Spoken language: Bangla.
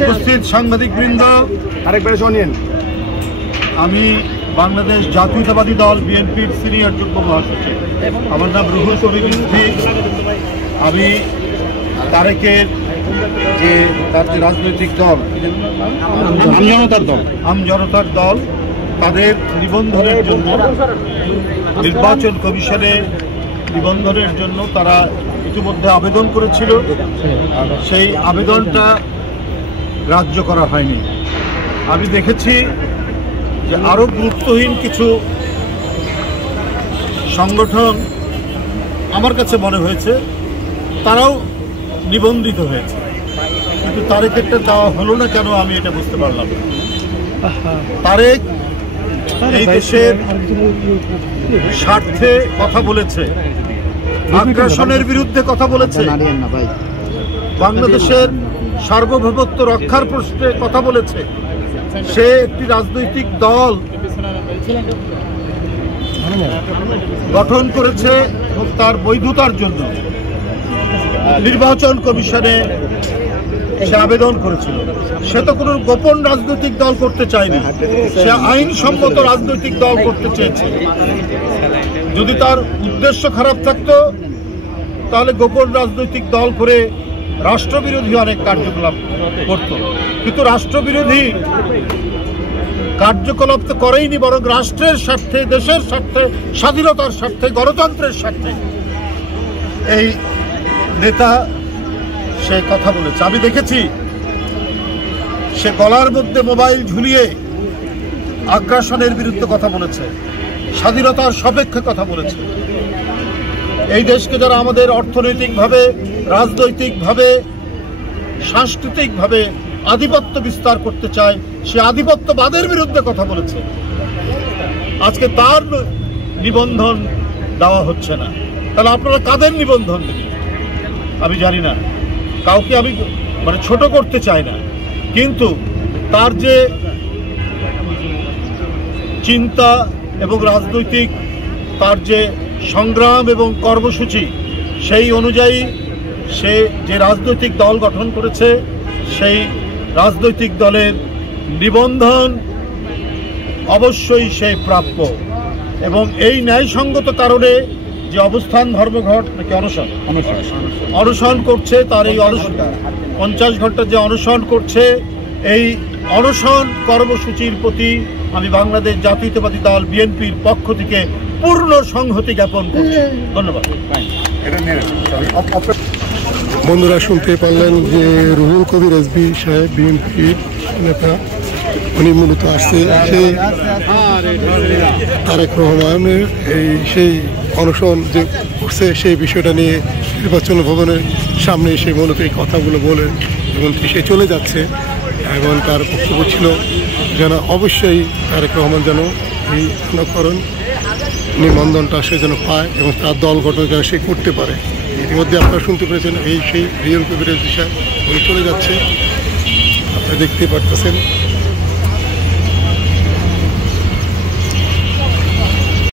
উপস্থিত সাংবাদিকবৃন্দ, আরেকবার শোনেন, আমি বাংলাদেশ জাতীয়তাবাদী দল বিএনপির সিনিয়র যুগ্ম মহাসচিব। আমার নাম রুহুল কবির রিজভী। আমি তারেকের তার যে রাজনৈতিক দল আমজনতার দল তাদের নিবন্ধনের জন্য নির্বাচন কমিশনে নিবন্ধনের জন্য তারা ইতিমধ্যে আবেদন করেছিল। সেই আবেদনটা গ্রাহ্য করা হয়নি। আমি দেখেছি যে আরও গুরুত্বহীন কিছু সংগঠন আমার কাছে মনে হয়েছে তারাও নিবন্ধিত হয়েছে, কিন্তু তারেকেরটা দেওয়া হলো না কেন আমি এটা বুঝতে পারলাম না। তারেক এই দেশের স্বার্থে কথা বলেছে, আগ্রাসনের বিরুদ্ধে কথা বলেছে, বাংলাদেশের সার্বভৌমত্ব রক্ষার প্রশ্নে কথা বলেছে। সে একটি রাজনৈতিক দল গঠন করেছে এবং তার বৈধতার জন্য নির্বাচন কমিশনে সে আবেদন করেছিল। সে তো কোনো গোপন রাজনৈতিক দল করতে চায়নি, সে আইনসম্মত রাজনৈতিক দল করতে চেয়েছে। যদি তার উদ্দেশ্য খারাপ থাকতো তাহলে গোপন রাজনৈতিক দল করে রাষ্ট্রবিরোধী অনেক কার্যকলাপ করত, কিন্তু রাষ্ট্রবিরোধী কার্যকলাপ তো করেইনি, বরং রাষ্ট্রের স্বার্থে, দেশের স্বার্থে, স্বাধীনতার স্বার্থে, গণতন্ত্রের স্বার্থে এই নেতা সে কথা বলেছে। আমি দেখেছি সে গলার মধ্যে মোবাইল ঝুলিয়ে আগ্রাসনের বিরুদ্ধে কথা বলেছে, স্বাধীনতার সপক্ষে কথা বলেছে। এই দেশকে যারা আমাদের অর্থনৈতিকভাবে, রাজনৈতিকভাবে, সাংস্কৃতিকভাবে আধিপত্য বিস্তার করতে চায়, সে আধিপত্যবাদের বিরুদ্ধে কথা বলেছে। আজকে তার নিবন্ধন দেওয়া হচ্ছে না, তাহলে আপনারা কাদের নিবন্ধন দেবেন? আমি জানি না, কাউকে আমি ছোট করতে চাই না, কিন্তু তার যে চিন্তা এবং রাজনৈতিক তার যে সংগ্রাম এবং কর্মসূচি, সেই অনুযায়ী সে যে রাজনৈতিক দল গঠন করেছে সেই রাজনৈতিক দলের নিবন্ধন অবশ্যই সে প্রাপ্য। এবং এই ন্যায়সঙ্গত কারণে যে অবস্থান ধর্মঘট নাকি অনশন করছে, তার এই 50 ঘন্টা যে অনশন করছে, এই অনশন কর্মসূচির প্রতি আমি বাংলাদেশ জাতীয়তাবাদী দল বিএনপির পক্ষ থেকে পূর্ণ সংহতি জ্ঞাপন করছি। ধন্যবাদ। বন্ধুরা শুনতে পারলেন যে রুহুল কবির রিজভী সাহেব বিএনপির নেতা, উনি মূলত আসছে সেই তারেক রহমানের সেই অনশন যে করছে সেই বিষয়টা নিয়ে নির্বাচন ভবনের সামনে এসে মূলত এই কথাগুলো বলে এবং সে চলে যাচ্ছে। এবং তার বক্তব্য ছিল যেন অবশ্যই তারেক রহমান যেন এই গণকরণ নিবন্ধনটা সে যেন পায় এবং তার দল গঠন যেন সে করতে পারে। ইতিমধ্যে আপনারা শুনতে পেরেছেন সেই রুহুল কবির রিজভী সাহেব উনি চলে যাচ্ছে, আপনারা দেখতে পারতেছেন।